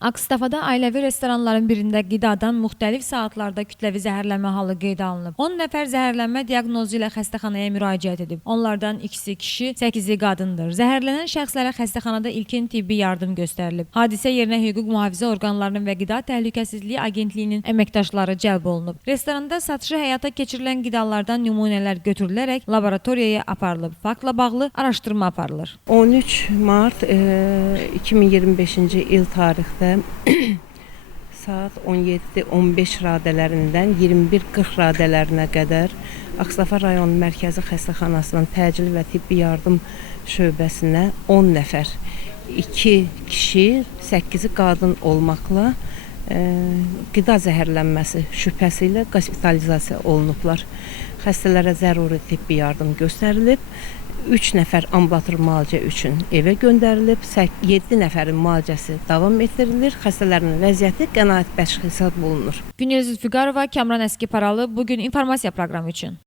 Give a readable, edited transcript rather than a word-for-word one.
Ağstafada ailəvi restoranların birində qidadan müxtəlif saatlarda kütləvi zəhərlənmə halı qeydə alınıb. 10 nəfər zəhərlənmə diaqnozu ilə xəstəxanaya müraciət edib. Onlardan ikisi kişi, 8-i qadındır. Zəhərlənən şəxslərə xəstəxanada ilkin tibbi yardım göstərilib. Hadisə yerinə hüquq mühafizə orqanlarının və Qida Təhlükəsizliyi Agentliyinin əməkdaşları cəlb olunub. Restoranda satışı həyata keçirilən qidalardan nümunələr götürülərək laboratoriyaya aparılıb. Faktla bağlı araşdırma aparılır. 13 mart 2025-ci il tarixdə saat 17:15 radələrindən 21:40 radələrinə qədər Ağstafa rayon mərkəzi xəstəxanasının təcili və tibbi yardım şöbəsinə 10 nəfər, 2 kişi, 8-i qadın olmaqla qida zəhərlənməsi şübhəsi ilə hospitalizasiya olunublar. Xəstələrə zəruri tibbi yardım göstərilib. 3 nəfər ambulator müalicə üçün evə göndərilib, 7 nəfərin müalicəsi davam etdirilir, xəstələrin vəziyyəti qənaətbəxş hesab olunur. Gündüz Zülfüqarova, Kamran Əskiparalı, bugün informasiya proqramı üçün.